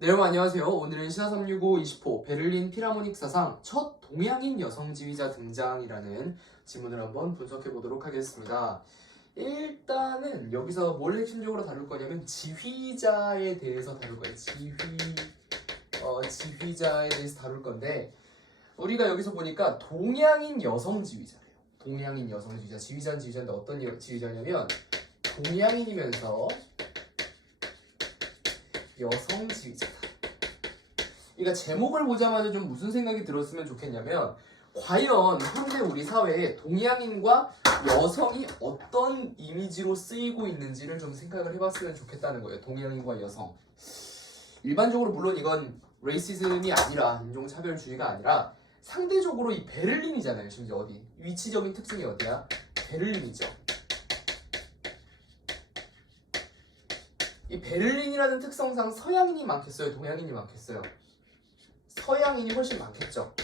네, 여러분 안녕하세요. 오늘은 신화 365 20호 베를린 필하모닉 사상 첫 동양인 여성 지휘자 등장이라는 지문을 한번 분석해 보도록 하겠습니다. 일단은 여기서 뭘 핵심적으로 다룰 거냐면 지휘자에 대해서 다룰 거예요. 지휘자에 대해서 다룰 건데 우리가 여기서 보니까 동양인 여성 지휘자래요. 동양인 여성 지휘자. 지휘자는 지휘자인데 어떤 지휘자냐면 동양인이면서 여성 지휘자다. 그러니까 제목을 보자마자 좀 무슨 생각이 들었으면 좋겠냐면 과연 현대 우리 사회에 동양인과 여성이 어떤 이미지로 쓰이고 있는지를 좀 생각을 해봤으면 좋겠다는 거예요. 동양인과 여성. 일반적으로 물론 이건 레이시즘이 아니라 인종차별주의가 아니라 상대적으로 이 베를린이잖아요. 심지어 어디? 위치적인 특징이 어디야? 베를린이죠. 이 베를린이라는 특성상 서양인이 많겠어요? 동양인이 많겠어요? 서양인이 훨씬 많겠죠.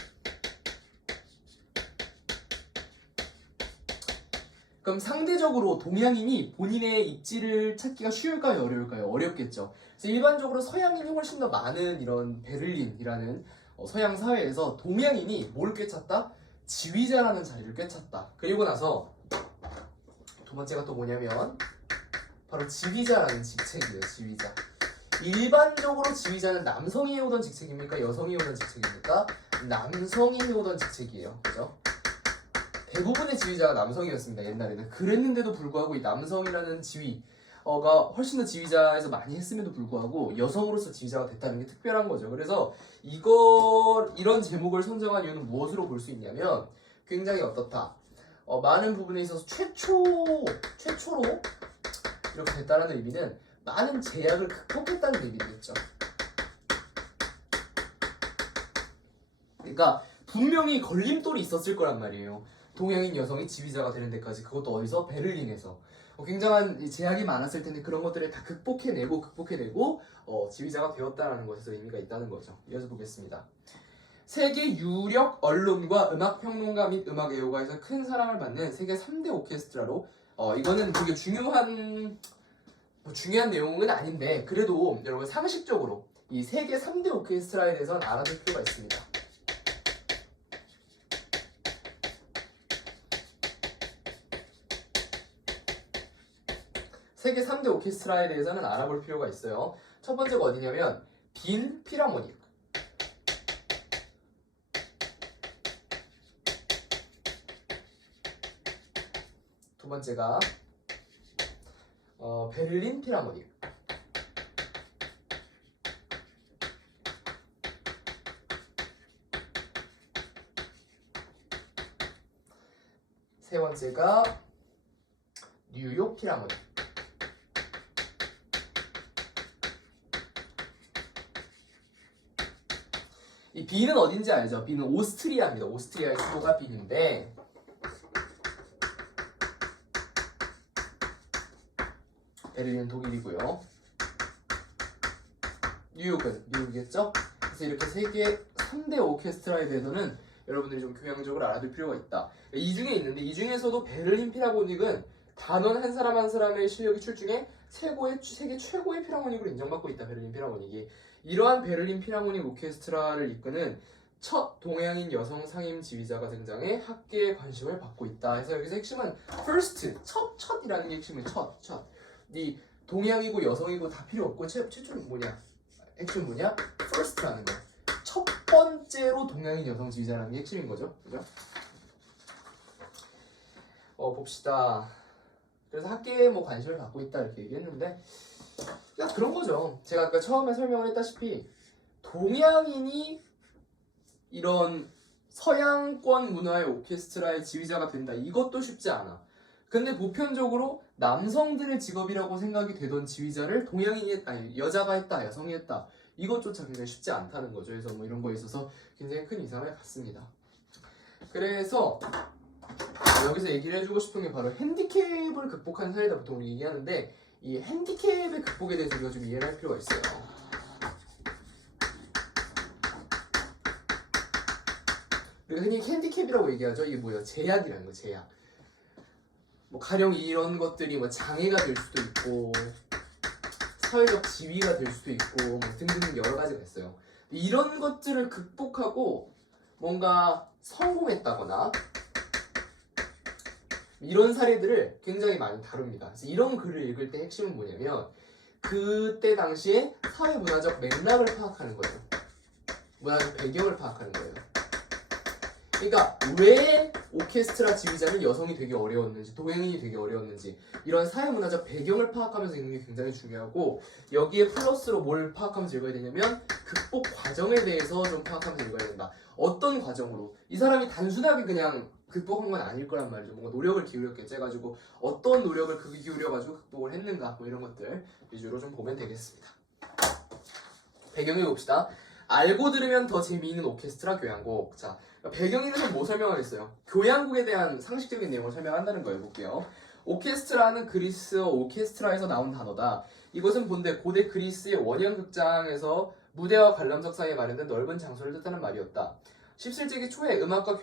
그럼 상대적으로 동양인이 본인의 입지를 찾기가 쉬울까요? 어려울까요? 어렵겠죠. 그래서 일반적으로 서양인이 훨씬 더 많은 이런 베를린이라는 서양 사회에서 동양인이 뭘 꿰찼다? 지휘자라는 자리를 꿰찼다. 그리고 나서 두 번째가 또 뭐냐면 바로 지휘자라는 직책이에요. 지휘자. 일반적으로 지휘자는 남성이 해오던 직책입니까? 여성이 해오던 직책입니까? 남성이 해오던 직책이에요. 그죠? 대부분의 지휘자가 남성이었습니다. 옛날에는. 그랬는데도 불구하고 이 남성이라는 지휘가 훨씬 더 지휘자에서 많이 했음에도 불구하고 여성으로서 지휘자가 됐다는 게 특별한 거죠. 그래서 이런 제목을 선정한 이유는 무엇으로 볼 수 있냐면 굉장히 어떻다. 많은 부분에 있어서 최초로 이렇게 됐다는 의미는 많은 제약을 극복했다는 의미겠죠. 그러니까 분명히 걸림돌이 있었을 거란 말이에요. 동양인 여성이 지휘자가 되는 데까지. 그것도 어디서? 베를린에서. 굉장한 제약이 많았을 텐데 그런 것들을 다 극복해내고 지휘자가 되었다는 것에서 의미가 있다는 거죠. 이어서 보겠습니다. 세계 유력 언론과 음악 평론가 및 음악 애호가에서 큰 사랑을 받는 세계 3대 오케스트라로 이거는 되게 중요한 내용은 아닌데 그래도 여러분 상식적으로 이 세계 3대 오케스트라에 대해서는 알아둘 필요가 있습니다. 세계 3대 오케스트라에 대해서는 알아볼 필요가 있어요. 첫 번째가 어디냐면 빈 필하모닉. 두 번째가 베를린 필하모닉. 세 번째가 뉴욕 필하모닉. 이 빈은 어딘지 알죠? 빈은 오스트리아입니다. 오스트리아의 수도가 빈인데 베를린은 독일이고요. 뉴욕은 미국이겠죠? 그래서 이렇게 세계 3대 오케스트라에 대해서는 여러분들이 좀 교양적으로 알아둘 필요가 있다. 이 중에 있는데 이 중에서도 베를린 필하모닉은 단원 한 사람 한 사람의 실력이 출중해 세계 최고의 필하모닉으로 인정받고 있다. 베를린 필하모닉이. 이러한 베를린 필하모닉 오케스트라를 이끄는 첫 동양인 여성 상임 지휘자가 등장해 학계의 관심을 받고 있다. 그래서 여기서 핵심은 first, 첫이라는 게 핵심은 첫. 이 동양이고 여성이고 다 필요 없고 최초는 뭐냐? 핵심 뭐냐? first라는 거. 첫 번째로 동양인 여성 지휘자라는 게 핵심인 거죠. 그죠? 봅시다. 그래서 학계에 뭐 관심을 갖고 있다 이렇게 얘기했는데 그냥 그런 거죠. 제가 아까 처음에 설명을 했다시피 동양인이 이런 서양권 문화의 오케스트라의 지휘자가 된다. 이것도 쉽지 않아. 근데 보편적으로 남성들의 직업이라고 생각이 되던 지휘자를 동양인이 했다, 여자가 했다, 여성이 했다. 이것조차 굉장히 쉽지 않다는 거죠. 그래서 뭐 이런 거에 있어서 굉장히 큰 이상을 갖습니다. 그래서 여기서 얘기를 해주고 싶은 게 바로 핸디캡을 극복한 사례다 보통 우리 얘기하는데 이 핸디캡의 극복에 대해서 우리가 좀 이해를 할 필요가 있어요. 우리가 흔히 핸디캡이라고 얘기하죠. 이게 뭐예요? 제약이라는 거, 제약. 뭐 가령 이런 것들이 뭐 장애가 될 수도 있고 사회적 지위가 될 수도 있고 뭐 등등 여러 가지가 있어요. 이런 것들을 극복하고 뭔가 성공했다거나 이런 사례들을 굉장히 많이 다룹니다. 그래서 이런 글을 읽을 때 핵심은 뭐냐면 그때 당시에 사회 문화적 맥락을 파악하는 거예요. 문화적 배경을 파악하는 거예요. 그러니까 왜 오케스트라 지휘자는 여성이 되게 어려웠는지, 동양인이 되게 어려웠는지 이런 사회 문화적 배경을 파악하면서 읽는 게 굉장히 중요하고, 여기에 플러스로 뭘 파악하면서 읽어야 되냐면 극복 과정에 대해서 좀 파악하면서 읽어야 된다. 어떤 과정으로? 이 사람이 단순하게 그냥 극복한 건 아닐 거란 말이죠. 뭔가 노력을 기울였겠지 해가지고 어떤 노력을 기울여가지고 극복을 했는가, 뭐 이런 것들 위주로 좀 보면 되겠습니다. 배경을 봅시다. 알고 들으면 더 재미있는 오케스트라 교향곡. 자, 배경에서 뭐 설명하겠어요? 교향곡에 대한 상식적인 내용을 설명한다는 거예요. 볼게요. 오케스트라는 그리스어 오케스트라에서 나온 단어다. 이것은 본래 고대 그리스의 원형 극장에서 무대와 관람석 사이에 마련된 넓은 장소를 뜻하는 말이었다. 17세기 초에 음악과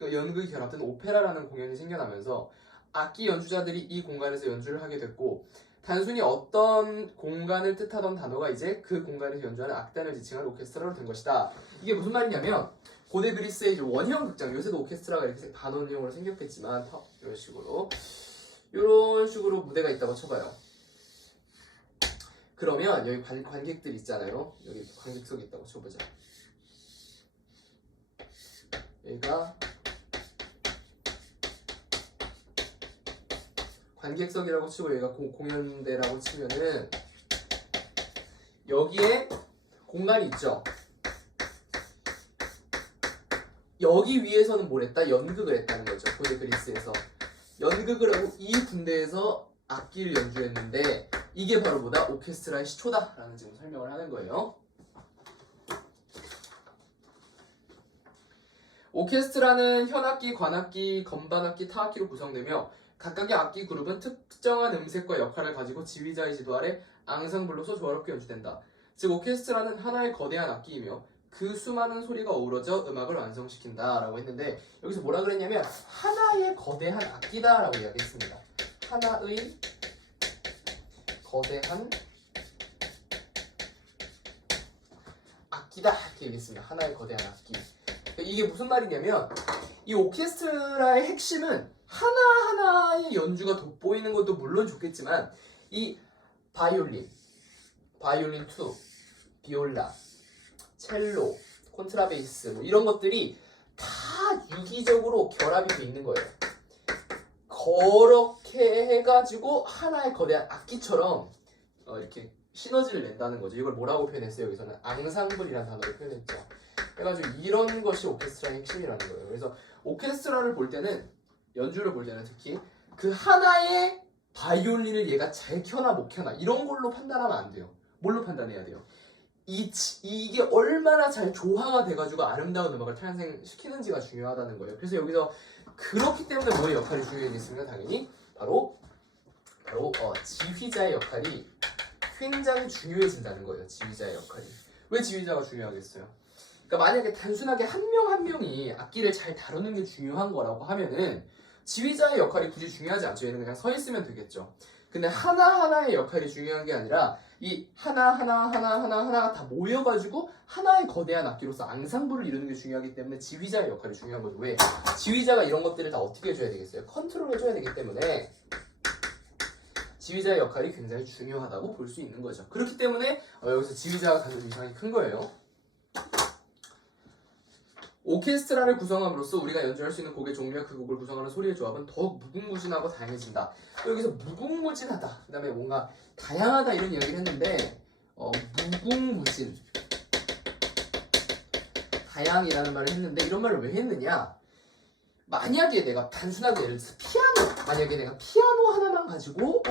연극이 결합된 오페라라는 공연이 생겨나면서 악기 연주자들이 이 공간에서 연주를 하게 됐고, 단순히 어떤 공간을 뜻하던 단어가 이제 그 공간에서 연주하는 악단을 지칭한 오케스트라로 된 것이다. 이게 무슨 말이냐면 고대 그리스의 원형 극장, 요새도 오케스트라가 이렇게 반원형으로 생겼겠지만 이런 식으로 무대가 있다고 쳐봐요. 그러면 여기 관객들 있잖아요. 여기 관객석이 있다고 쳐보자. 여기가 관객석이라고 치고 여기가 공연대라고 치면은 여기에 공간이 있죠. 여기 위에서는 뭘 했다? 연극을 했다는 거죠. 고대 그리스에서 연극을 하고 이 군대에서 악기를 연주했는데 이게 바로 뭐다? 오케스트라의 시초다라는 지금 설명을 하는 거예요. 오케스트라는 현악기, 관악기, 건반악기, 타악기로 구성되며 각각의 악기 그룹은 특정한 음색과 역할을 가지고 지휘자의 지도 아래 앙상블로서 조화롭게 연주된다. 즉 오케스트라는 하나의 거대한 악기이며 그 수많은 소리가 어우러져 음악을 완성시킨다 라고 했는데, 여기서 뭐라 그랬냐면 하나의 거대한 악기다 라고 이야기했습니다. 하나의 거대한 악기다 이렇게 얘기했습니다. 하나의 거대한 악기. 이게 무슨 말이냐면 이 오케스트라의 핵심은 하나하나의 연주가 돋보이는 것도 물론 좋겠지만 이 바이올린 2, 비올라, 첼로, 콘트라베이스 뭐 이런 것들이 다 유기적으로 결합이 돼 있는 거예요. 그렇게 해가지고 하나의 거대한 악기처럼 이렇게 시너지를 낸다는 거죠. 이걸 뭐라고 표현했어요? 여기서는 앙상블이라는 단어로 표현했죠. 해가지고 이런 것이 오케스트라의 핵심이라는 거예요. 그래서 오케스트라를 볼 때는, 연주를 볼 때는 특히 그 하나의 바이올린을 얘가 잘 켜나 못 켜나 이런 걸로 판단하면 안 돼요. 뭘로 판단해야 돼요? 이게 얼마나 잘 조화가 돼가지고 아름다운 음악을 탄생시키는지가 중요하다는 거예요. 그래서 여기서 그렇기 때문에 뭐의 역할이 중요해졌습니까? 당연히 바로 지휘자의 역할이 굉장히 중요해진다는 거예요. 지휘자의 역할이. 왜 지휘자가 중요하겠어요? 그러니까 만약에 단순하게 한 명 한 명이 악기를 잘 다루는 게 중요한 거라고 하면은 지휘자의 역할이 굳이 중요하지 않죠. 얘는 그냥 서 있으면 되겠죠. 근데 하나하나의 역할이 중요한 게 아니라 이 하나가 다 모여가지고 하나의 거대한 악기로서 앙상블을 이루는 게 중요하기 때문에 지휘자의 역할이 중요한 거죠. 왜? 지휘자가 이런 것들을 다 어떻게 해줘야 되겠어요? 컨트롤 해줘야 되기 때문에 지휘자의 역할이 굉장히 중요하다고 볼 수 있는 거죠. 그렇기 때문에 여기서 지휘자가 가진 위상이 큰 거예요. 오케스트라를 구성함으로써 우리가 연주할 수 있는 곡의 종류와 그 곡을 구성하는 소리의 조합은 더욱 무궁무진하고 다양해진다. 여기서 무궁무진하다, 그 다음에 뭔가 다양하다 이런 이야기를 했는데 무궁무진, 다양이라는 말을 했는데 이런 말을 왜 했느냐? 만약에 내가 단순하게 예를 들어서 만약에 내가 피아노 하나만 가지고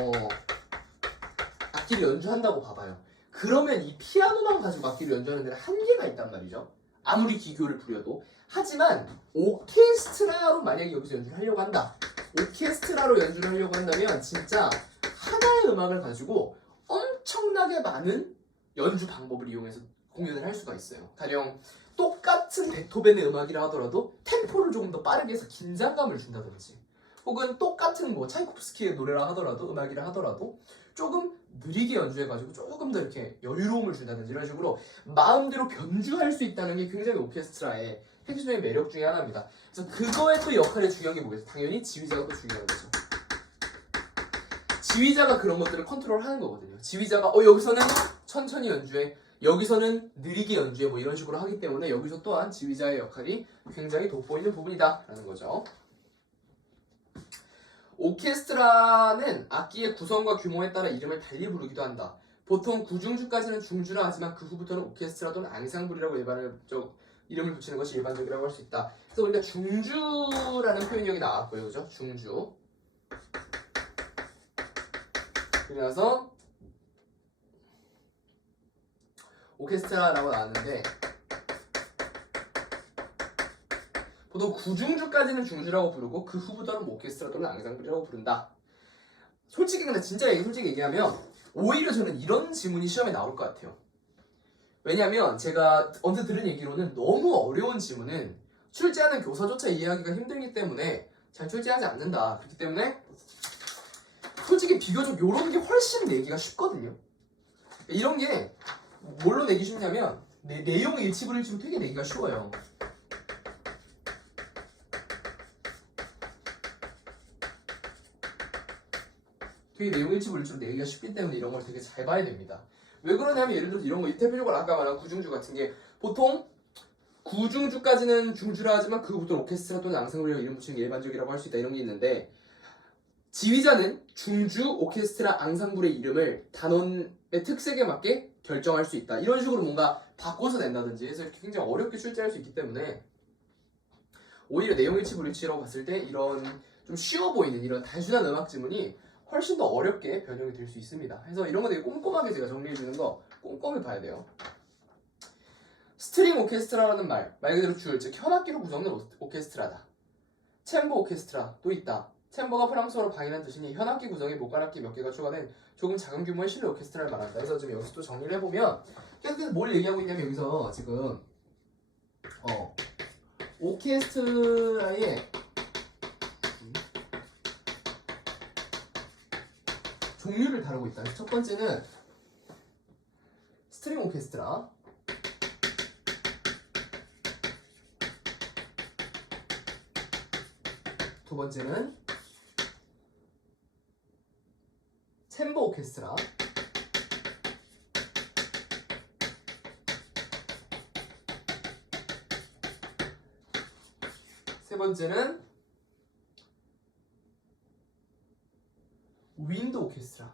악기를 연주한다고 봐봐요. 그러면 이 피아노만 가지고 악기를 연주하는 데는 한계가 있단 말이죠. 아무리 기교를 부려도. 하지만 오케스트라로 만약에 여기서 연주를 하려고 한다. 오케스트라로 연주를 하려고 한다면 진짜 하나의 음악을 가지고 엄청나게 많은 연주 방법을 이용해서 공연을 할 수가 있어요. 가령 똑같은 베토벤의 음악이라 하더라도 템포를 조금 더 빠르게 해서 긴장감을 준다든지, 혹은 똑같은 차이코프스키의 노래라 하더라도, 음악이라 하더라도 조금 느리게 연주해가지고 조금 더 이렇게 여유로움을 준다든지 이런 식으로 마음대로 변주할 수 있다는 게 굉장히 오케스트라의 핵심적인 매력 중에 하나입니다. 그래서 그거의 또 역할이 중요한 게 뭐겠어요? 당연히 지휘자가 또 중요한 거죠. 지휘자가 그런 것들을 컨트롤하는 거거든요. 지휘자가 여기서는 천천히 연주해, 여기서는 느리게 연주해 뭐 이런 식으로 하기 때문에 여기서 또한 지휘자의 역할이 굉장히 돋보이는 부분이다 라는 거죠. 오케스트라는 악기의 구성과 규모에 따라 이름을 달리 부르기도 한다. 보통 구중주까지는 중주라 하지만 그 후부터는 오케스트라 또는 앙상블이라고 이름을 붙이는 것이 일반적이라고 할 수 있다. 그래서 우리가 중주라는 표현이 여기 나왔고요. 그죠? 중주. 그래서 오케스트라라고 나왔는데 보통 구중주까지는 중주라고 부르고 그 후부터는 오케스트라 또는 앙상블이라고 부른다. 솔직히 근데 진짜 솔직히 얘기하면 오히려 저는 이런 지문이 시험에 나올 것 같아요. 왜냐면 제가 언제 들은 얘기로는 너무 어려운 지문은 출제하는 교사조차 이해하기가 힘들기 때문에 잘 출제하지 않는다. 그렇기 때문에 솔직히 비교적 이런 게 훨씬 내기가 쉽거든요. 이런 게 뭘로 내기 쉽냐면 내용 일치불일치로 되게 내기가 쉬워요. 되게 내용 일치불일치로 내기가 쉽기 때문에 이런 걸 되게 잘 봐야 됩니다. 왜 그러냐면 예를 들어서 이런 거 대표적으로 아까 말한 구중주 같은 게 보통 구중주까지는 중주라 하지만 그거부터 오케스트라 또는 앙상블이라고 이름 붙이는 게 일반적이라고 할 수 있다 이런 게 있는데 지휘자는 중주, 오케스트라, 앙상블의 이름을 단원의 특색에 맞게 결정할 수 있다. 이런 식으로 뭔가 바꿔서 낸다든지 해서 이렇게 굉장히 어렵게 출제할 수 있기 때문에 오히려 내용 일치불일치라고 봤을 때 이런 좀 쉬워 보이는 이런 단순한 음악 지문이 훨씬 더 어렵게 변형이 될 수 있습니다. 그래서 이런 거 되게 꼼꼼하게 제가 정리해주는 거 꼼꼼히 봐야 돼요. 스트링 오케스트라라는 말 그대로 줄, 즉 현악기로 구성된 오케스트라다. 챔버 오케스트라도 있다. 챔버가 프랑스어로 방이라는 뜻이니 현악기 구성에 목관악기 몇 개가 추가된 조금 작은 규모의 실내 오케스트라를 말한다. 그래서 지금 여기서 또 정리를 해보면 계속해서 뭘 얘기하고 있냐면 여기서 지금 오케스트라의 종류를 다루고 있다. 첫 번째는 스트링 오케스트라, 두 번째는 챔버 오케스트라, 세 번째는 윈드 오케스트라,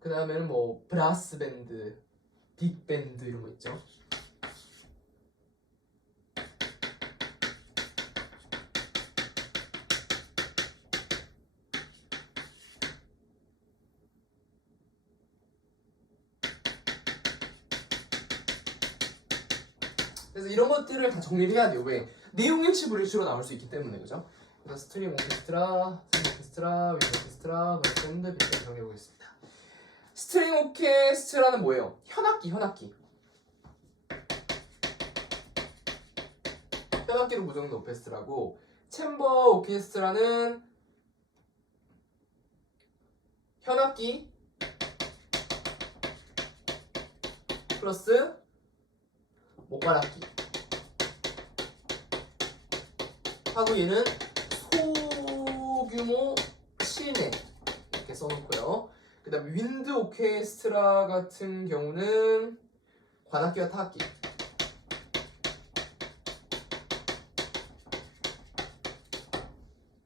그 다음에는 뭐 브라스 밴드, 빅 밴드 이런 거 있죠. 그래서 이런 것들을 다 정리를 해야 돼요. 왜? 내용 일치불일치로 나올 수 있기 때문에, 그죠? 그래서 스트링 오케스트라, 샘 오케스트라, 윈드 오케스트라, 브라스 밴드, 빅 밴드 정리해보겠습니다. 스트링 오케스트라는 뭐예요? 현악기로 구성된 오케스트라고, 챔버 오케스트라는 현악기 플러스 목관악기 하고 얘는 소규모 실내 이렇게 써놓고요. 그 다음에 윈드 오케스트라 같은 경우는 관악기와 타악기,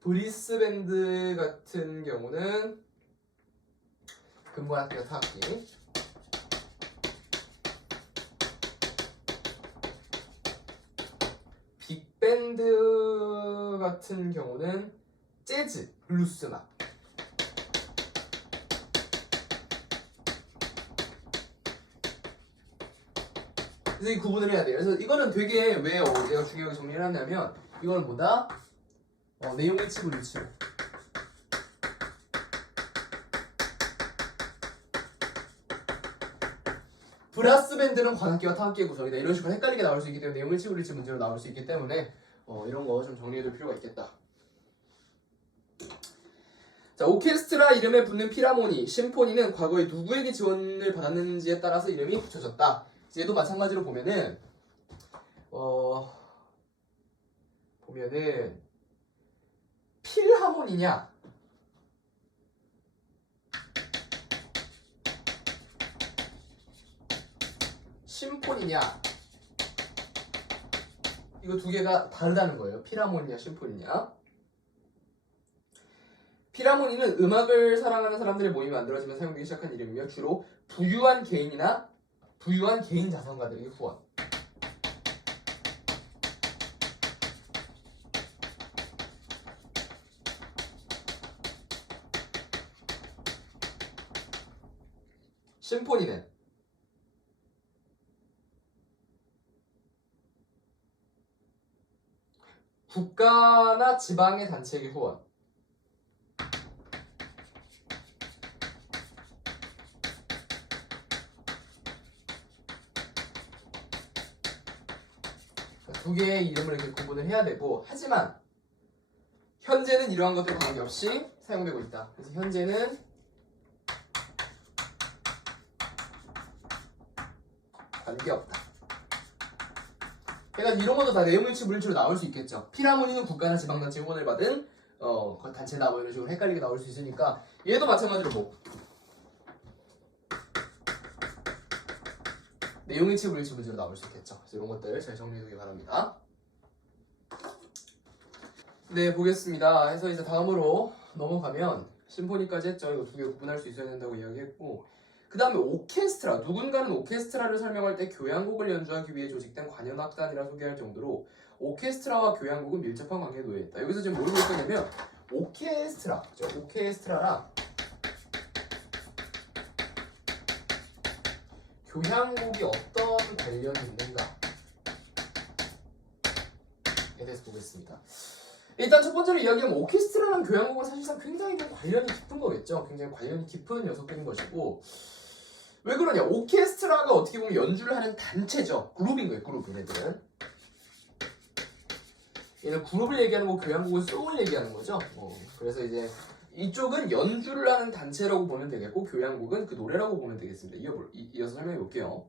브리스 밴드 같은 경우는 금관악기와 타악기, 빅밴드 같은 경우는 재즈, 블루스 음악. 그래서 이 구분을 해야 돼요. 그래서 이거는 되게 왜 내가 중요하게 정리를 하냐면 이거는 뭐다? 내용 일치불일치로. 브라스 밴드는 관악기와 타악기의 구성이다. 이런 식으로 헷갈리게 나올 수 있기 때문에 내용을 일치불일치 문제로 나올 수 있기 때문에 이런 거 좀 정리해둘 필요가 있겠다. 자, 오케스트라 이름에 붙는 필하모니, 심포니는 과거에 누구에게 지원을 받았는지에 따라서 이름이 붙여졌다. 얘도 마찬가지로 보면은 필하모니냐 심포니냐 이거 두 개가 다르다는 거예요. 필하모니냐 심포니냐. 필하모니는 음악을 사랑하는 사람들의 모임이 만들어지면 사용되기 시작한 이름이며 주로 부유한 개인이나 부유한 개인 자산가들에게 후원. 심포니는 국가나 지방의 단체에게 후원. 두 개의 이름을 이렇게 구분을 해야 되고, 하지만 현재는 이러한 것들과 관계없이 사용되고 있다. 그래서 현재는 관계없다. 그러니까 이런 것도 다 내용일치 물리치로 나올 수 있겠죠. 필하모니는 국가나 지방단체 후원을 받은 단체다 뭐 이런 식으로 헷갈리게 나올 수 있으니까 얘도 마찬가지로 뭐 내용일치 물리치 문제로 나올 수 있겠죠. 그래서 이런 것들 잘 정리해두기 바랍니다. 네, 보겠습니다. 해서 이제 다음으로 넘어가면 심포니까지 했죠. 이거 두 개 구분할 수 있어야 된다고 이야기했고, 그 다음에 오케스트라. 누군가는 오케스트라를 설명할 때 교향곡을 연주하기 위해 조직된 관현악단이라 소개할 정도로 오케스트라와 교향곡은 밀접한 관계에 놓여 있다. 여기서 지금 뭘 볼 거냐면 오케스트라, 그렇죠? 오케스트라랑 교향곡이 어떤 관련이 있는가에 대해서 보겠습니다. 일단 첫 번째로 이야기하면 오케스트라랑 교향곡은 사실상 굉장히 좀 관련이 깊은 거겠죠. 굉장히 관련이 깊은 녀석들인 것이고, 왜 그러냐? 오케스트라가 어떻게 보면 연주를 하는 단체죠. 그룹인 거예요. 그룹. 얘네들은 얘는 그룹을 얘기하는 거, 교향곡은 송을 얘기하는 거죠. 그래서 이제 이쪽은 연주를 하는 단체라고 보면 되겠고, 교향곡은 그 노래라고 보면 되겠습니다. 이어서 설명해 볼게요.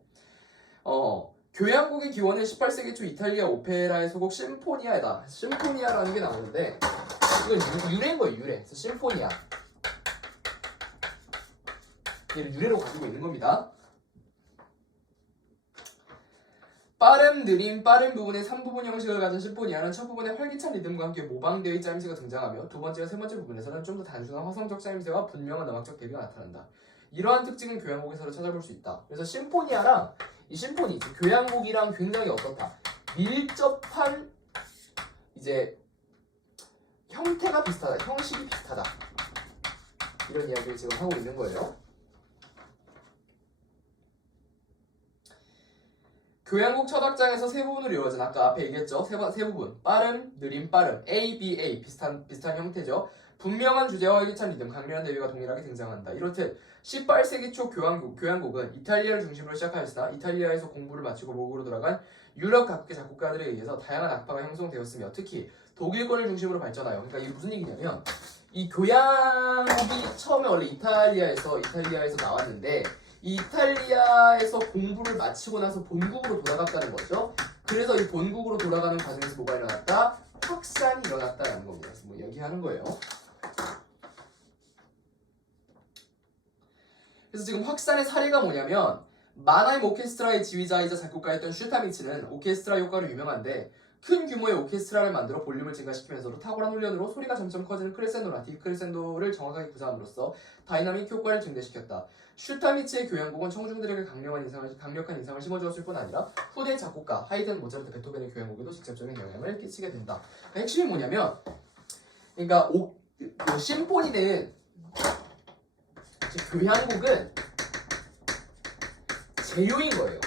교향곡의 기원은 18세기 초 이탈리아 오페라의 소곡 심포니아다. 심포니아라는 게 나오는데 이건 유래인 거예요. 유래. 그래서 심포니아. 얘를 유래로 가지고 있는 겁니다. 빠름, 느림, 빠른 부분의 3부분 형식을 가진 심포니아는 첫 부분에 활기찬 리듬과 함께 모방되어의 짜임새가 등장하며 두 번째와 세 번째 부분에서는 좀 더 단순한 화성적 짜임새와 분명한 음악적 대비가 나타난다. 이러한 특징은 교향곡에서 찾아볼 수 있다. 그래서 심포니아랑 이 심포니, 교향곡이랑 굉장히 어떻다? 밀접한 이제 형태가 비슷하다, 형식이 비슷하다. 이런 이야기를 지금 하고 있는 거예요. 교향곡 첫 악장에서 세 부분으로 이루어진, 아까 앞에 얘기했죠? 세 부분. 빠름, 느림, 빠름. A, B, A. 비슷한 형태죠. 분명한 주제와 활기찬 리듬, 강렬한 대비가 동일하게 등장한다. 이렇듯 18세기 초 교향곡은 이탈리아를 중심으로 시작하였으나 이탈리아에서 공부를 마치고 모국으로 돌아간 유럽 각계 작곡가들에 의해서 다양한 악파가 형성되었으며 특히 독일권을 중심으로 발전하여, 그러니까 이게 무슨 얘기냐면 이 교향곡이 처음에 원래 이탈리아에서 나왔는데 이탈리아에서 공부를 마치고 나서 본국으로 돌아갔다는 거죠. 그래서 이 본국으로 돌아가는 과정에서 뭐가 일어났다? 확산이 일어났다는 겁니다. 그래서 뭐 얘기하는 거예요. 그래서 지금 확산의 사례가 뭐냐면 마나임 오케스트라의 지휘자이자 작곡가였던 슈타미츠는 오케스트라 효과로 유명한데 큰 규모의 오케스트라를 만들어 볼륨을 증가시키면서도 탁월한 훈련으로 소리가 점점 커지는 크레센도나 디크레센도를 정확하게 구사함으로써 다이나믹 효과를 증대시켰다. 슈타미츠의 교향곡은 청중들에게 강력한 인상을 심어주었을 뿐 아니라 후대 작곡가 하이든, 모차르트, 베토벤의 교향곡에도 직접적인 영향을 끼치게 된다. 그러니까 핵심이 뭐냐면, 그러니까 그 심포니는 교향곡은 재료인 거예요.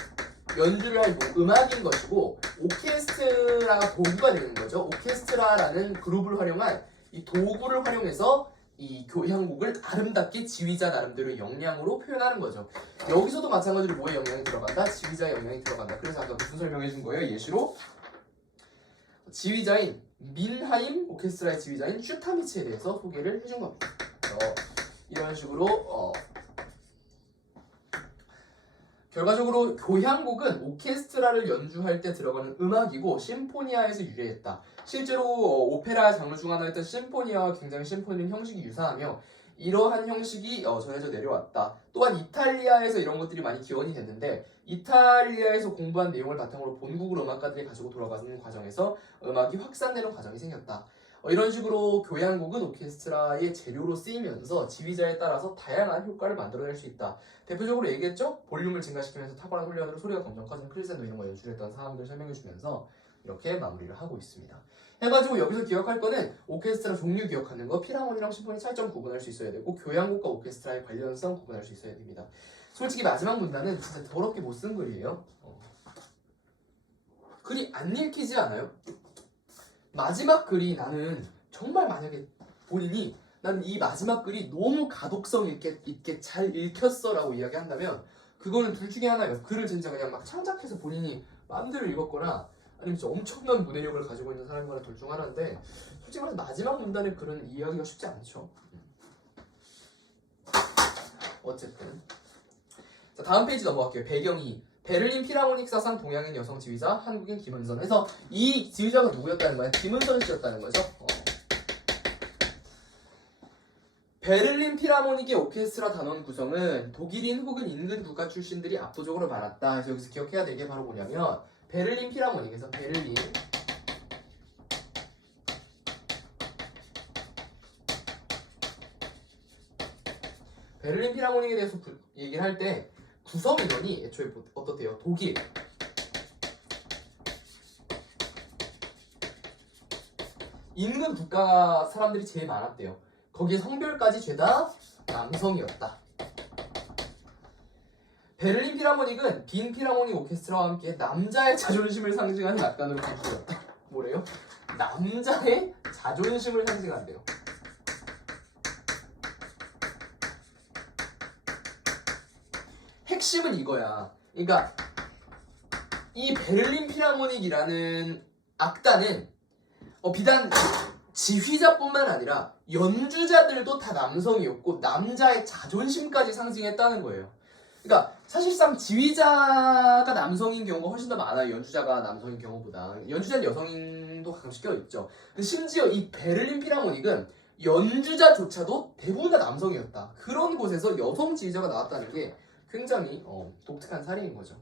연주를 할 음악인 것이고 오케스트라가 도구가 되는 거죠. 오케스트라라는 그룹을 활용한 이 도구를 활용해서 이 교향곡을 아름답게 지휘자 나름대로 역량으로 표현하는 거죠. 여기서도 마찬가지로 뭐의 역량이 들어간다? 지휘자의 역량이 들어간다. 그래서 아까 무슨 설명해 준 거예요? 예시로 지휘자인 민하임 오케스트라의 지휘자인 슈타미츠에 대해서 소개를 해준 겁니다. 이런 식으로 결과적으로 교향곡은 오케스트라를 연주할 때 들어가는 음악이고 심포니아에서 유래했다. 실제로 오페라 장르 중 하나였던 심포니아와 굉장히 심포니는 형식이 유사하며 이러한 형식이 전해져 내려왔다. 또한 이탈리아에서 이런 것들이 많이 기원이 됐는데 이탈리아에서 공부한 내용을 바탕으로 본국으로 음악가들이 가지고 돌아가는 과정에서 음악이 확산되는 과정이 생겼다. 이런 식으로 교향곡은 오케스트라의 재료로 쓰이면서 지휘자에 따라서 다양한 효과를 만들어낼 수 있다. 대표적으로 얘기했죠? 볼륨을 증가시키면서 탁월한 훈련으로 소리가 점점 커지는 클리센도 이런 거 연주를 했던 상황들 설명해주면서 이렇게 마무리를 하고 있습니다. 해가지고 여기서 기억할 거는 오케스트라 종류 기억하는 거, 필하모니랑 심포니 차이점 구분할 수 있어야 되고 교향곡과 오케스트라의 관련성 구분할 수 있어야 됩니다. 솔직히 마지막 문단은 진짜 더럽게 못 쓴 글이에요. 글이 안 읽히지 않아요? 마지막 글이 나는 정말 만약에 본인이 난 이 마지막 글이 너무 가독성 있게 잘 읽혔어 라고 이야기한다면 그거는 둘 중에 하나예요. 글을 진짜 그냥 막 창작해서 본인이 마음대로 읽었거나 아니면 진짜 엄청난 문해력을 가지고 있는 사람과는 둘 중 하나인데 솔직히 말해서 마지막 문단의 글은 이해하기가 쉽지 않죠. 어쨌든 자, 다음 페이지 넘어갈게요. 배경이 베를린 필하모닉 사상 동양인 여성 지휘자 한국인 김은선. 그래서 이 지휘자가 누구였다는 거야? 김은선 씨였다는 거죠. 베를린 필하모닉의 오케스트라 단원 구성은 독일인 혹은 인근 국가 출신들이 압도적으로 많았다. 그래서 여기서 기억해야 될 게 바로 뭐냐면 베를린 필하모닉에서 베를린 필하모닉에 대해서 얘기를 할 때 구성 인원이 애초에 어떻대요? 독일, 인근 국가 사람들이 제일 많았대요. 거기에 성별까지 죄다 남성이었다. 베를린 필하모닉은 빈 필하모닉 오케스트라와 함께 남자의 자존심을 상징하는 악단으로 구성되었다. 뭐래요? 남자의 자존심을 상징한대요. 핵심은 이거야. 그러니까 이 베를린 필하모닉이라는 악단은 비단 지휘자뿐만 아니라 연주자들도 다 남성이었고 남자의 자존심까지 상징했다는 거예요. 그러니까 사실상 지휘자가 남성인 경우가 훨씬 더 많아요. 연주자가 남성인 경우보다. 연주자는 여성도 가끔씩 껴있죠. 심지어 이 베를린 필하모닉은 연주자조차도 대부분 다 남성이었다. 그런 곳에서 여성 지휘자가 나왔다는 게 굉장히 독특한 사례인 거죠.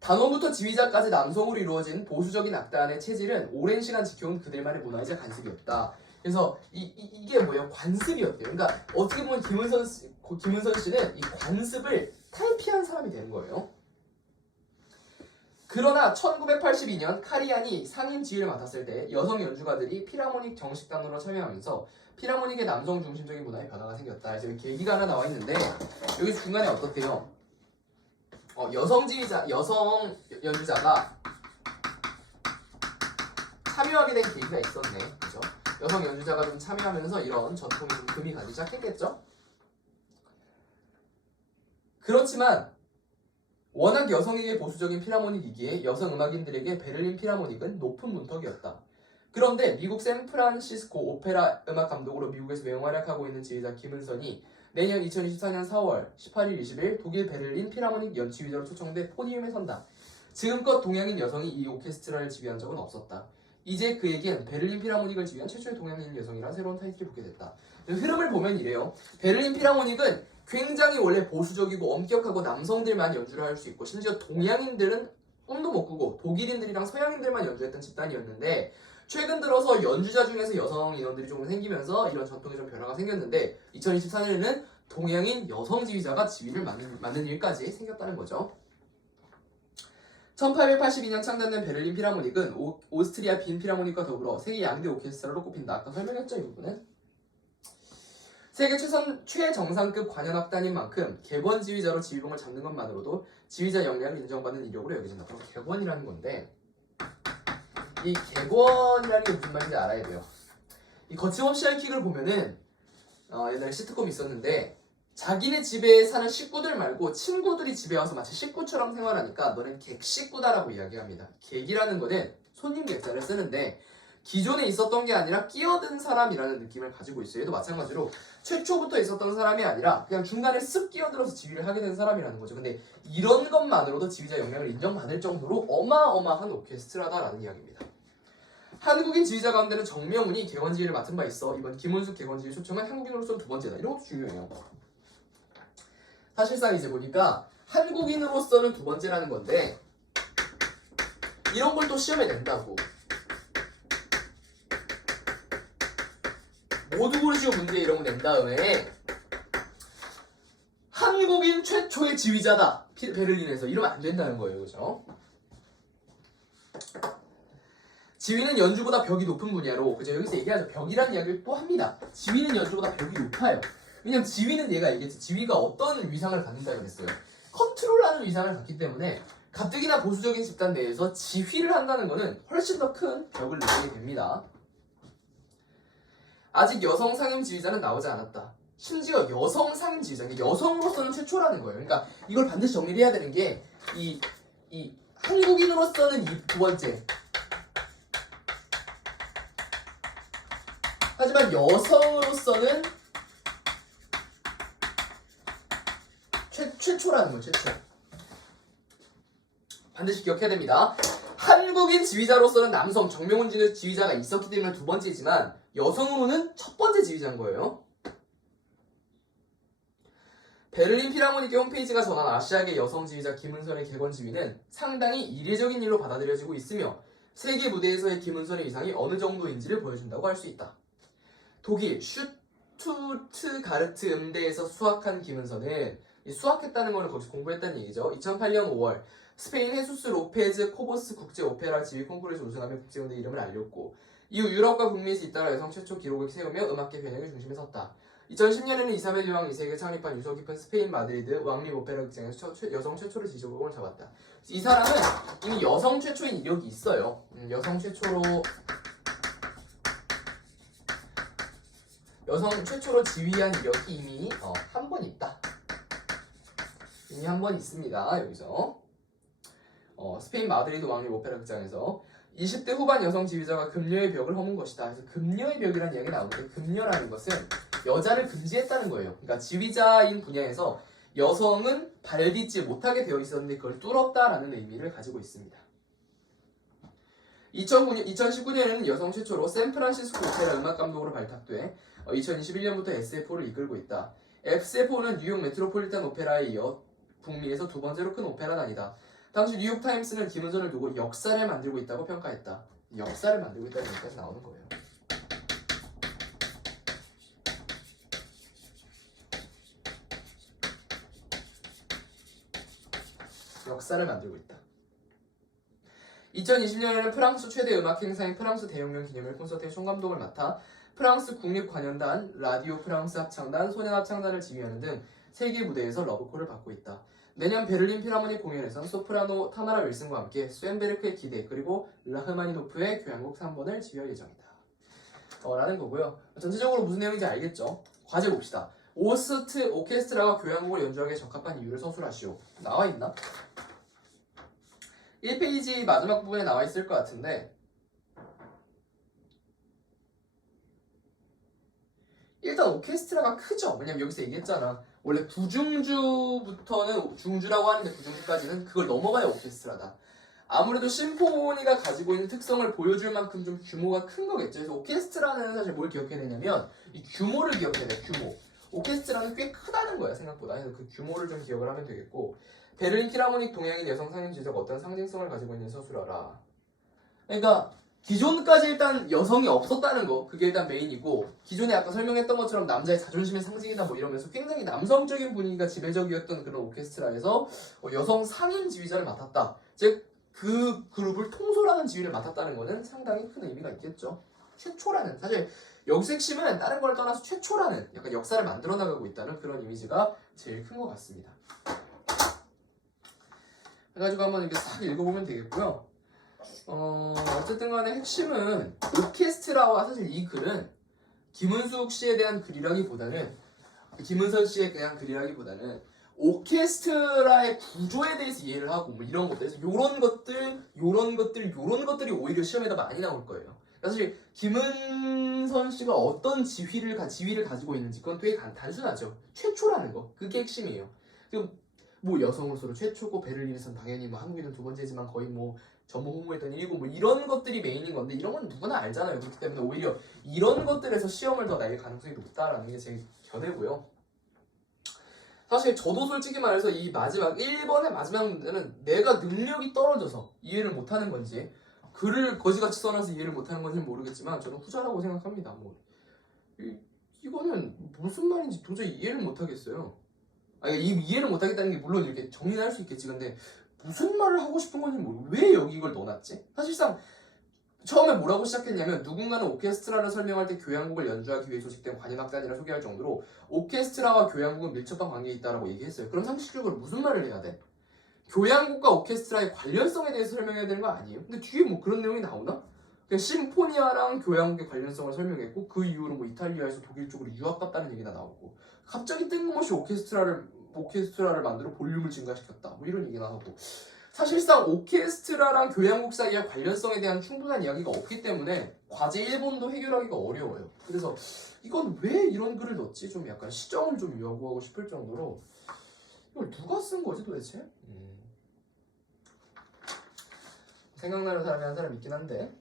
단원부터 지휘자까지 남성으로 이루어진 보수적인 악단의 체질은 오랜 시간 지켜온 그들만의 문화이자 관습이었다. 그래서 이게 뭐예요? 관습이었대요. 그러니까 어떻게 보면 김은선 씨는 이 관습을 탈피한 사람이 되는 거예요. 그러나 1982년 카리안이 상임 지휘를 맡았을 때 여성 연주가들이 필하모닉 정식 단원으로 참여하면서 필하모닉의 남성 중심적인 문화에 변화가 생겼다. 그래서 여기 계기가 하나 나와 있는데 여기 중간에 어떻대요? 여성 연주자가 참여하게 된 계기가 있었네. 그죠? 여성 연주자가 좀 참여하면서 이런 전통이 좀 금이 가기 시작했겠죠? 그렇지만 워낙 여성에게 보수적인 필하모닉이기에 여성 음악인들에게 베를린 필하모닉은 높은 문턱이었다. 그런데 미국 샌프란시스코 오페라 음악 감독으로 미국에서 맹활약하고 있는 지휘자 김은선이 내년 2024년 4월 18일 20일 독일 베를린 필하모닉 연지휘자로 초청돼 포디움에 선다. 지금껏 동양인 여성이 이 오케스트라를 지휘한 적은 없었다. 이제 그에겐 베를린 필하모닉을 지휘한 최초의 동양인 여성이라는 새로운 타이틀이 붙게 됐다. 흐름을 보면 이래요. 베를린 필하모닉은 굉장히 원래 보수적이고 엄격하고 남성들만 연주를 할 수 있고 심지어 동양인들은 꿈도 못 꾸고 독일인들이랑 서양인들만 연주했던 집단이었는데 최근 들어서 연주자 중에서 여성 인원들이 조금 생기면서 이런 전통에 좀 변화가 생겼는데 2024년에는 동양인 여성 지휘자가 지휘를 맡는 일까지 생겼다는 거죠. 1882년 창단된 베를린 필하모닉은 오스트리아 빈 필하모닉과 더불어 세계 양대 오케스트라로 꼽힌다. 아까 설명했죠, 이 부분은? 세계 최정상급 관현악단인 만큼 객원 지휘자로 지휘봉을 잡는 것만으로도 지휘자 역량을 인정받는 이력으로 여겨진다. 바로 객원이라는 건데 이 객원이라는 게 무슨 말인지 알아야 돼요. 이 거침없이 할킥을 보면은 옛날에 시트콤이 있었는데 자기네 집에 사는 식구들 말고 친구들이 집에 와서 마치 식구처럼 생활하니까 너는 객식구다라고 이야기합니다. 객이라는 거는 손님 객자를 쓰는데 기존에 있었던 게 아니라 끼어든 사람이라는 느낌을 가지고 있어요. 얘도 마찬가지로 최초부터 있었던 사람이 아니라 그냥 중간에 쓱 끼어들어서 지휘를 하게 된 사람이라는 거죠. 근데 이런 것만으로도 지휘자 역량을 인정받을 정도로 어마어마한 오케스트라다라는 이야기입니다. 한국인 지휘자 가운데는 정명훈이 객원 지휘를 맡은 바 있어 이번 김은숙 객원 지휘 초청은 한국인으로서는 2번째다. 이런 것도 중요해요. 사실상 이제 보니까 한국인으로서는 2번째라는 건데 이런 걸 또 시험에 낸다고. 모두 고르시고 문제 이런 거 낸 다음에 한국인 최초의 지휘자다. 베를린에서 이러면 안 된다는 거예요. 그죠? 지휘는 연주보다 벽이 높은 분야로, 그죠? 여기서 얘기하죠. 벽이라는 이야기를 또 합니다. 지휘는 연주보다 벽이 높아요. 왜냐면 지휘는 얘가 얘기했지. 지휘가 어떤 위상을 갖는다 그랬어요. 컨트롤하는 위상을 갖기 때문에 가뜩이나 보수적인 집단 내에서 지휘를 한다는 거는 훨씬 더 큰 벽을 느끼게 됩니다. 아직 여성 상임 지휘자는 나오지 않았다. 심지어 여성 상임 지휘자, 여성으로서는 최초라는 거예요. 그러니까 이걸 반드시 정리를 해야 되는 게 이 한국인으로서는 2번째. 하지만 여성으로서는 최초라는 거예요. 최초. 반드시 기억해야 됩니다. 한국인 지휘자로서는 남성 정명훈 지휘자가 있었기 때문에 2번째지만 여성으로는 1번째 지휘자인 거예요. 베를린 필하모니케 홈페이지가 전한 아시아계 여성 지휘자 김은선의 객원 지휘는 상당히 이례적인 일로 받아들여지고 있으며 세계 무대에서의 김은선의 위상이 어느 정도인지를 보여준다고 할 수 있다. 독일 슈투트가르트 음대에서 수학한 김은선은 수학했다는 거는 거기서 공부했다는 얘기죠. 2008년 5월 스페인 헤수스 로페즈 코보스 국제 오페라 지휘 콩쿠르에서 우승하며 국제무대 이름을 알렸고 이후 유럽과 북미에서 잇따라 여성 최초 기록을 세우며 음악계 변형의 중심에 섰다. 2010년에는 이사벨 여왕 2세가 창립한 유서 깊은 스페인 마드리드 왕립 오페라 극장에서 여성 최초로 지휘곡을 잡았다. 이 사람은 이미 여성 최초인 이력이 있어요. 여성 최초로 지휘한 이력이 이미 한 번 있다. 이미 한 번 있습니다. 여기서 스페인 마드리드 왕립 오페라 극장에서 20대 후반 여성 지휘자가 금녀의 벽을 허문 것이다. 그래서 금녀의 벽이라는 이야기 나오는데 금녀라는 것은 여자를 금지했다는 거예요. 그러니까 지휘자인 분야에서 여성은 발딛지 못하게 되어 있었는데 그걸 뚫었다라는 의미를 가지고 있습니다. 2019년에는 여성 최초로 샌프란시스코 오페라 음악감독으로 발탁돼 2021년부터 SFO를 이끌고 있다. SFO는 뉴욕 메트로폴리탄 오페라에 이어 북미에서 2번째로 큰 오페라단이다. 당시 뉴욕타임스는 김은선을 두고 역사를 만들고 있다고 평가했다. 역사를 만들고 있다는 얘기까지 나오는 거예요. 역사를 만들고 있다. 2020년에는 프랑스 최대 음악 행사인 프랑스 대혁명 기념일 콘서트의 총감독을 맡아 프랑스 국립관현단, 라디오 프랑스 합창단, 소년 합창단을 지휘하는 등 세계 무대에서 러브콜을 받고 있다. 내년 베를린 필하모닉 공연에선 소프라노 타마라 윌슨과 함께 스웬베르크의 기대 그리고 라흐마니노프의 교향곡 3번을 지휘할 예정이다. 라는 거고요. 전체적으로 무슨 내용인지 알겠죠? 과제 봅시다. 오스트 오케스트라가 교향곡을 연주하기에 적합한 이유를 서술하시오. 나와있나? 1페이지 마지막 부분에 나와있을 것 같은데 일단 오케스트라가 크죠? 왜냐면 여기서 얘기했잖아. 원래 구중주부터는 중주라고 하는데 구중주까지는 그걸 넘어가야 오케스트라다. 아무래도 심포니가 가지고 있는 특성을 보여줄 만큼 좀 규모가 큰 거겠죠. 그래서 오케스트라는 사실 뭘 기억해야 되냐면 이 규모를 기억해야 돼. 규모. 오케스트라는 꽤 크다는 거야 생각보다. 그래서 그 규모를 좀 기억을 하면 되겠고 베를린 필하모닉 동양인 여성 상임 지휘자가 어떤 상징성을 가지고 있는 서술하라. 그러니까 기존까지 일단 여성이 없었다는 거 그게 일단 메인이고 기존에 아까 설명했던 것처럼 남자의 자존심의 상징이다 뭐 이러면서 굉장히 남성적인 분위기가 지배적이었던 그런 오케스트라에서 여성 상임 지휘자를 맡았다. 즉 그 그룹을 통솔하는 지휘를 맡았다는 거는 상당히 큰 의미가 있겠죠. 최초라는 사실 여기서 핵심은 다른 걸 떠나서 최초라는 약간 역사를 만들어 나가고 있다는 그런 이미지가 제일 큰 것 같습니다. 해가지고 한번 이렇게 싹 읽어보면 되겠고요. 어쨌든 간에 핵심은 오케스트라와 사실 이 글은 김은숙 씨에 대한 글이라기보다는 김은선 씨에 대한 글이라기보다는 오케스트라의 구조에 대해서 이해를 하고 뭐 이런 것들, 그래서 요런 것들이 오히려 시험에다 많이 나올 거예요. 사실 김은선 씨가 어떤 지위를 가지고 있는지 그건 되게 단순하죠. 최초라는 거, 그게 핵심이에요. 지금 뭐 여성으로서 최초고 베를린에선 당연히 뭐 한국인은 두 번째지만 거의 뭐 전무 홍보했던 일이고 뭐 이런 것들이 메인인 건데 이런 건 누구나 알잖아요. 그렇기 때문에 오히려 이런 것들에서 시험을 더 날 가능성이 높다라는 게 제 견해고요. 사실 저도 솔직히 말해서 이 마지막 1번의 마지막 문제는 내가 능력이 떨어져서 이해를 못하는 건지 글을 거지같이 써놔서 이해를 못하는 건지는 모르겠지만 저는 후자라고 생각합니다. 뭐 이거는 무슨 말인지 도저히 이해를 못하겠어요. 아니, 이해를 못하겠다는 게 물론 이렇게 정리는 할 수 있겠지. 근데 무슨 말을 하고 싶은 건지 모르고 왜 여기 이걸 넣어놨지? 사실상 처음에 뭐라고 시작했냐면 누군가는 오케스트라를 설명할 때 교향곡을 연주하기 위해 조직된 관현악단이라 소개할 정도로 오케스트라와 교향곡은 밀접한 관계에 있다라고 얘기했어요. 그럼 상식적으로 무슨 말을 해야 돼? 교향곡과 오케스트라의 관련성에 대해서 설명해야 되는 거 아니에요? 근데 뒤에 뭐 그런 내용이 나오나? 그냥 심포니아랑 교향곡의 관련성을 설명했고 그 이후로 뭐 이탈리아에서 독일 쪽으로 유학 갔다는 얘기가 나오고 갑자기 뜬금없이 오케스트라를 만들어 볼륨을 증가시켰다 뭐 이런 얘기가 나오고 사실상 오케스트라랑 교향곡 사이의 관련성에 대한 충분한 이야기가 없기 때문에 과제 1번도 해결하기가 어려워요. 그래서 이건 왜 이런 글을 넣었지? 좀 약간 시정을 좀 요구하고 싶을 정도로 이걸 누가 쓴 거지 도대체? 생각나는 사람이 한 사람 있긴 한데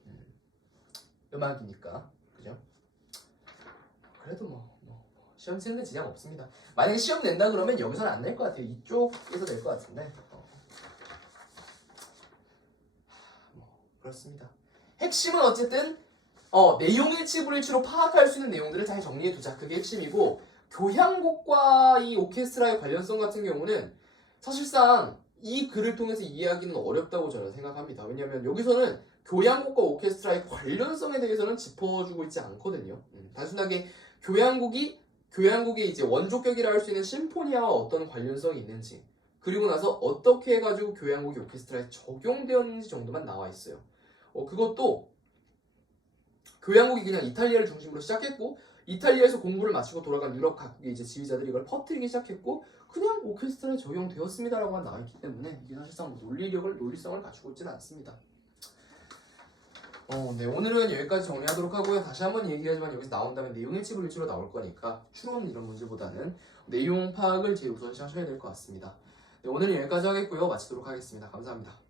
음악이니까 그죠? 그래도 뭐 시험 치는데 지장 없습니다. 만약에 시험 낸다 그러면 여기서는 안 낼 것 같아요. 이쪽에서 낼 것 같은데 그렇습니다. 핵심은 어쨌든 내용 일치불일치로 파악할 수 있는 내용들을 잘 정리해두자. 그게 핵심이고 교향곡과 이 오케스트라의 관련성 같은 경우는 사실상 이 글을 통해서 이해하기는 어렵다고 저는 생각합니다. 왜냐하면 여기서는 교향곡과 오케스트라의 관련성에 대해서는 짚어주고 있지 않거든요. 단순하게 교향곡이 이제 원조격이라 할 수 있는 심포니아와 어떤 관련성이 있는지 그리고 나서 어떻게 해가지고 교향곡이 오케스트라에 적용되었는지 정도만 나와 있어요. 그것도 교향곡이 그냥 이탈리아를 중심으로 시작했고 이탈리아에서 공부를 마치고 돌아간 유럽 각국의 이제 지휘자들이 이걸 퍼뜨리기 시작했고 그냥 오케스트라에 적용되었습니다라고만 나와 있기 때문에 이게 사실상 뭐 논리성을 갖추고 있지는 않습니다. 네, 오늘은 여기까지 정리하도록 하고요. 다시 한번 얘기하지만 여기서 나온다면 내용 일치불일치로 나올 거니까 추론 이런 문제보다는 내용 파악을 제일 우선시 하셔야 될 것 같습니다. 네, 오늘은 여기까지 하겠고요. 마치도록 하겠습니다. 감사합니다.